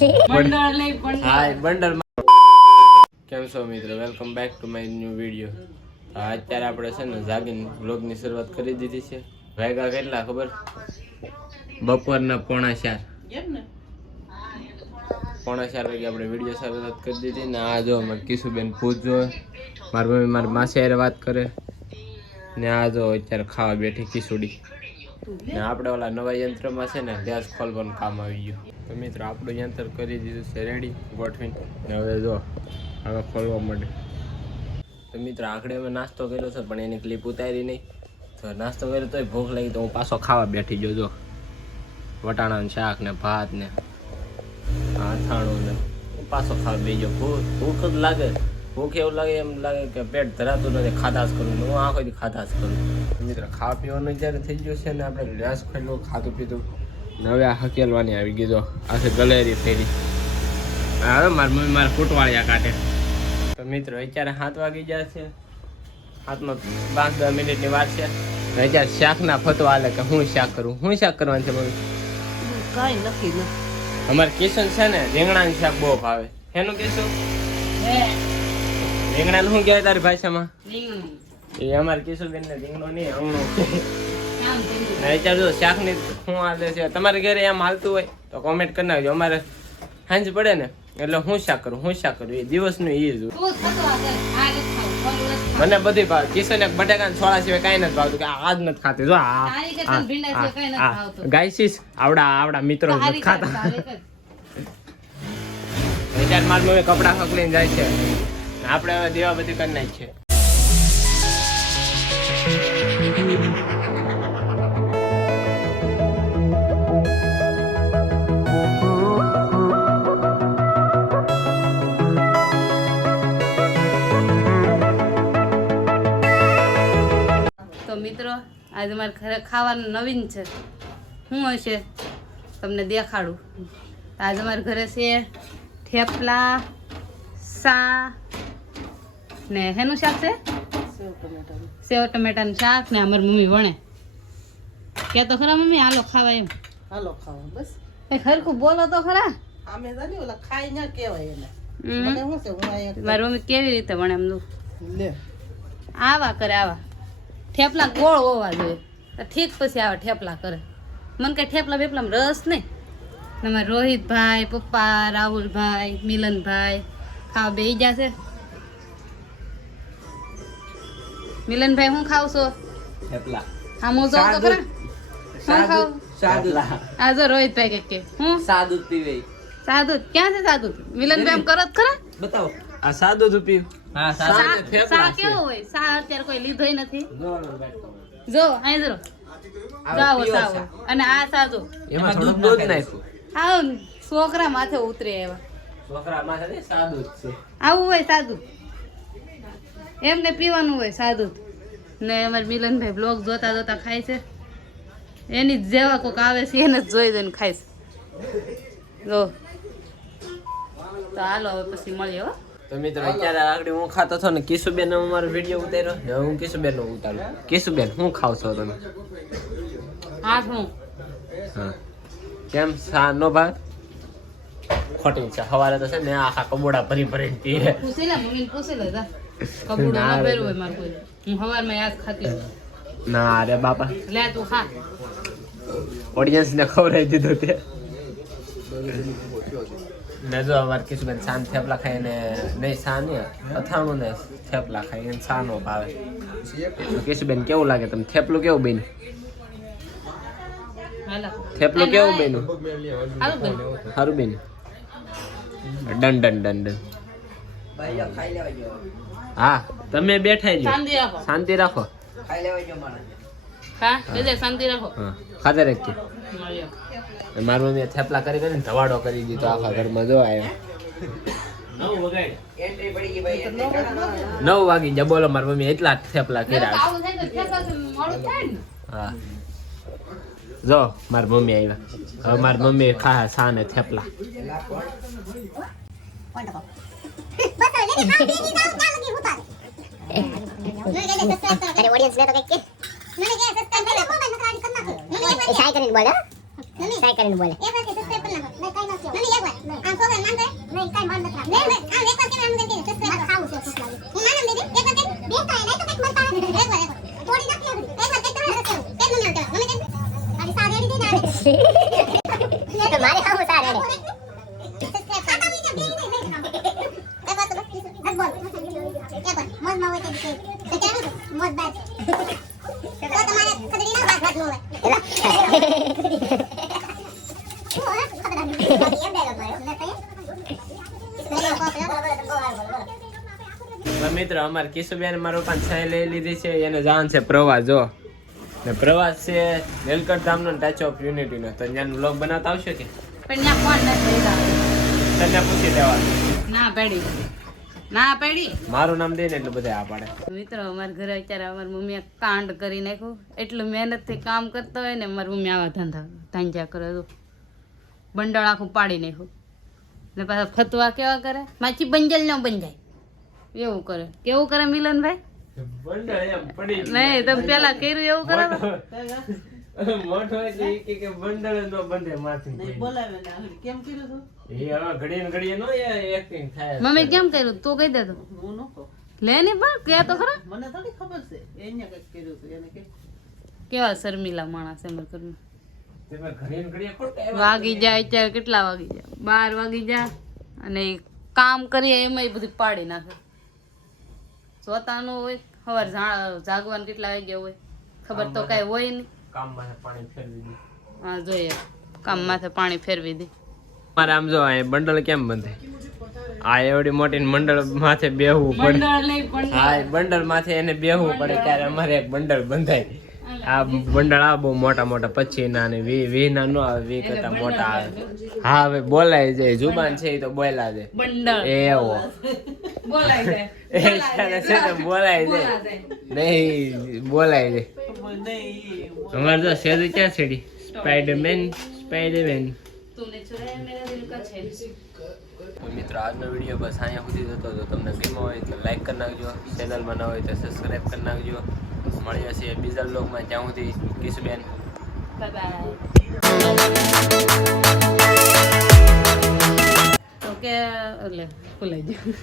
Bundle નહીં પણ હા બંડલ. કેમ છો મિત્રો, welcome back to my new video. અત્યારે આપણે છે ને જાગીને વ્લોગની શરૂઆત કરી દીધી છે. વાગ્યા કેટલા ખબર? બપોરના 3:45. 3:45 વાગે આપણે વિડીયો શરૂઆત કરી દીધી ને આ જો અમારે કિશુબેન પૂછજો, મારી મમ્મી મારી માસી હારે વાત કરે ને આ જો અત્યારે ખાવા બેઠી ખીચડી ને આપણે ઓલા નવા યંત્રમાં છે ને ગેસ ખોલવાનું કામ આવી ગયું. તો મિત્રો આપણું યંત્ર કરી દીધું છે રેડી ગોઠવીને ને હવે જો હવે ખોલવા માંડે. તો મિત્રો આખડે અમે નાસ્તો કર્યો છે પણ એની ક્લિપ ઉતારી નહીં. તો નાસ્તો કર્યો તોય ભૂખ લાગી તો હું પાછો ખાવા બેઠી ગયો. જો વટાણાનું શાક ને ભાત ને અથાણું ને પાછો ખાવા બેસી ગયો. ભૂખ જ લાગે. ભૂખ એવું લાગે એમ લાગે કે પેટ ધરાતું નથી, ખાધા જ કરું. હું આખો દી ખાધા જ કરું. મિત્રો ખાવા પીવાનું જ્યારે થઈ ગયું છે ને આપણે ગેસ ખોલ્યું, ખાધું પીધું ને હવે આ હકેલવાની આવી ગઈ. જો આખી ગલેરી ફેરી હવે મારી મમ્મી મારે ફૂટવાળિયા કાઢે. તો મિત્રો અત્યારે 7 વાગી ગયા છે. 7માં 5-10 મિનિટની વાર છે. અત્યારે શાકના ફતવા હાલે કે હું શાક કરું. હું શાક કરવાનું છે મમ્મી? કાંઈ નથી ને અમારે કિશન છે ને રીંગણાનું શાક બહુ ભાવે. એનું કહેશું રીંગણાનું શું કહેવાય તારી ભાષામાં? એ અમારે કિશુબેન ને રીંગણો નહીં અંગણો. અત્યારે જો શાકની શું હાલે છે તમારે ઘરે એમ હાલતું હોય તો કોમેન્ટ કરી નાખજો. અમારે સાંજ પડે ને એટલે હું શાક કરું એ દિવસનું એ જ. મને બધી ભાવ. કિશન એક બટાકા છોડા સિવાય કઈ નથી ભાવતું કે આ જ નથી ખાતી. જો ગાયસીસ આવડા મિત્રો નથી ખાતા. અત્યારે મારી મમ્મી કપડા ખકલીને જાય છે. આપણે હવે દેવા બધી કરી નાખીએ. તો મિત્રો આજે મારે ઘરે ખાવાનું નવીન છે. શું હશે તમને દેખાડું. આજે મારા ઘરે છે થેપલા, સા ને શેનું શાક છે? સેવ ટમેટાનું શાક ને અમારી મમ્મી વણે. કે તો ખરા મમ્મી હાલો ખાવા એમ. હાલો ખાવા બસ. ખરખું બોલો તો ખરા. આમે જાની ઓલા ખાઈ ના કહેવાય એને. મને શું છે હું આયા મારી મમ્મી કેવી રીતે વણે એમ દઉં લે. આવા કરે આવા થેપલા ગોળ હોવા જોઈએ તો ઠીક. પછી આવા થેપલા કરે. મને કઈ થેપલા બેપલામાં રસ નહીં. તમારા રોહિતભાઈ, પપ્પા, રાહુલભાઈ, મિલનભાઈ ખાવા બેસી જશે. મિલનભાઈ શું ખાવ છો? થેપલા. હા હું જોઉં તો ખરા. શું ખાવ? આ જો રોહિતભાઈ કે હું સાદું પીવે. સાદું ક્યાં છે સાદું? મિલનભાઈ એમ કરો જ ખરા. બતાવો આ સાદું જ પીવ. હા સા કેવો હોય? સા અત્યારે કોઈ લીધોય નથી. જો અહીં જો જાઓ સાવ. અને આ સાદું એમાં થોડું દૂધ નાખ્યું. આવ છોકરા માથે ઉતરે એવા. છોકરા માથે ને સાદું જ છે. આવું હોય સાદું. એમને પીવાનું હોય સાદું. ને અમારે મિલનભાઈ બ્લોગ જોતા જોતા ખાય છે. એની જેવા કોક આવે છે એને જ જોઈ જોઈને ખાય છે. જો તો હાલો હવે પછી મળીએ હો. તો મિત્રો અત્યારે આગળ હું ખાતો હતો ને કિશુબેન અમારો વિડીયો ઉતાર્યો ને હું કિશુબેન નો ઉતાર્યો. કિશુબેન શું ખાવ છો તમે? હા હું હા કેમ સા નો ભાત? ખોટી છે. સવારે તો છે ને આખા કબોડા ભરી ભરીને પીએ. પૂછી લે મમ્મીને પૂછી લે જા. કબૂડો ના ભર્યું હોય માર કોઈ. હું સવારમાં યાદ ખાતી હોય. ના અરે બાપા લે તું ખા. ઓડિયન્સ ને ખવડાવી દીધું તે. ને જો અમારે કિશુબેન સાન થેપલા ખાઈને નહીં સા નહીં અથાણું ને થેપલા ખાઈને સા નો ભાવે. કિશુબેન કેવું લાગે તમને? થેપલું કેવું બન્યું? હાલો થેપલું કેવું બન્યું? હાલો બેન. સારું બન્યું. Done done done done. હા તમે બેઠા જ શાંતિ રાખો. શાંતિ રાખો. હા એટલે શાંતિ રાખો. હા ખાતે રાખજો. મળીએ. મારી મમ્મીએ થેપલા કરી કરીને ધવાડો કરી દીધો આખા ઘરમાં. જો આવ્યા 9 વાગી ગયા. બોલો મારી મમ્મી એટલા થેપલા કર્યા. આવું થાય તો થેપલા મોડું થાય ને. હા જો મારી મમ્મી આવ્યા. હવે મારી મમ્મી ખા સા ને થેપલા. अरे ऑडियंस ने तो कह के मैंने क्या सब्सक्राइब कर लो मैं कराड़ी करना है साई करने बोले साई करने बोले एक बार के सब्सक्राइब करना मैं काई ना क्यों नहीं एक बार કાઈ મન નથી લે આ એક વાર કે આમ કરી સબસ્ક્રાઇબ ખાવું છે ભૂખ લાગે હું નામ દે દે એક વાર કે બે કાય નહીં તો કઈક મન પાડે એક વાર થોડી નાખી આગળ એક વાર કઈક તો રસ કે મને આવતા મને કે અરે સા રેડી દે ના તો મારે ખાવું સા રેડી સબસ્ક્રાઇબ ખાતા બી બે નહીં એ વાત તો હટ બોલ એક વાર મોજ માં હોય તો કેવું મોજ બાદ તો તમારે ખદડી ના વાત નો હોય તો મિત્રો અમારે કિશુબેન મારા પપ્પાને સાઈ લઈ લીધી છે, એને જવાનું છે પ્રવાસ. જો ને પ્રવાસ છે વેલકટ ધામનો ટચ ઓફ યુનિટી નો. તો ત્યાંનો વ્લોગ બનાવતા આવશે કે પણ ત્યાં ફોન નથી લીધા. તને પૂછી દેવાનું. ના પડી ના પડી. મારું નામ દે ને એટલે બધા આ પાડે. મિત્રો અમારા ઘરે અત્યારે અમારી મમ્મીએ કાંડ કરી નાખ્યું. એટલું મહેનતથી કામ કરતા હોય ને મારી મમ્મી આવા ધંધા ધાંજા કરે તો બંડળ આખું પાડી નાખ્યું. ને પાછા ફતવા કેવા કરે, માછી બંજલ ન બંજાય એવું કરે. કેવું કરે મિલનભાઈ? બંડળ એમ પડી નહીં તમે પેલા કર્યું એવું કરે તો? મોટો એટલે ઈ કે બંડળ નો બંધે માથે નહીં બોલાવે ને આગળ કેમ કર્યું તું? એ હવે ઘડીએ નો એક્ટિંગ થાય. મમ્મી કેમ કર્યું તું કહી દે તો. હું નો કહું. લે ને પણ કે તો ખરા. મને થોડી ખબર છે એને કઈક કર્યું તું એને કે કેવા શર્મિલા માણસ એમ ઘરમાં. તેમાં ઘડીએ ખોટા વાગી જાય અત્યારે કેટલા વાગી જાય? 12 વાગી જાય અને ઈ કામ કરીએ એમાંય બધું પાડી નાખે. જોતાનું હોય સવાર જાગવાનું કેટલા વાગ્યા હોય ખબર તો કઈ હોય નહીં. કામમાં પાણી ફેરવી દે. હા જોઈએ કામ માથે પાણી ફેરવી દે. મારે આમ જો આ બંડળ કેમ બંધે? આ એવડી મોટી મંડળ માથે બેહવું પડે. બંડળ નહીં પણ હા બંડળ માથે એને બેહવું પડે ત્યારે અમારે એક બંડળ બંધાય. આ બંડળ આ બહુ મોટા મોટા 25 ના ને 20 ના નો આવે, 20 કરતા મોટા આવે. હા હવે બોલાય જાય, જુબાન છે એ તો બોલા દે બંડળ એવો બોલાય જાય. એ છે ને બોલાય જાય નહીં બોલાય જાય. નહીં અમારે તો સેજ ક્યાં છેડી સ્પાઈડરમેન. તૂને ચુરાયા મેરા દિલ કા છેદ. તો મિત્રો આજનો વિડીયો બસ અહીંયા સુધી હતો. તો તમને ગમ્યો હોય તો લાઈક કરી નાખજો, ચેનલમાં ના હોય તો સબસ્ક્રાઈબ કરી નાખજો. મળીએ છીએ બીજા બ્લોગમાં. ત્યાં સુધી કિશુબેન બાય બાય. તો કે એટલે ભૂલાઈ ગયું.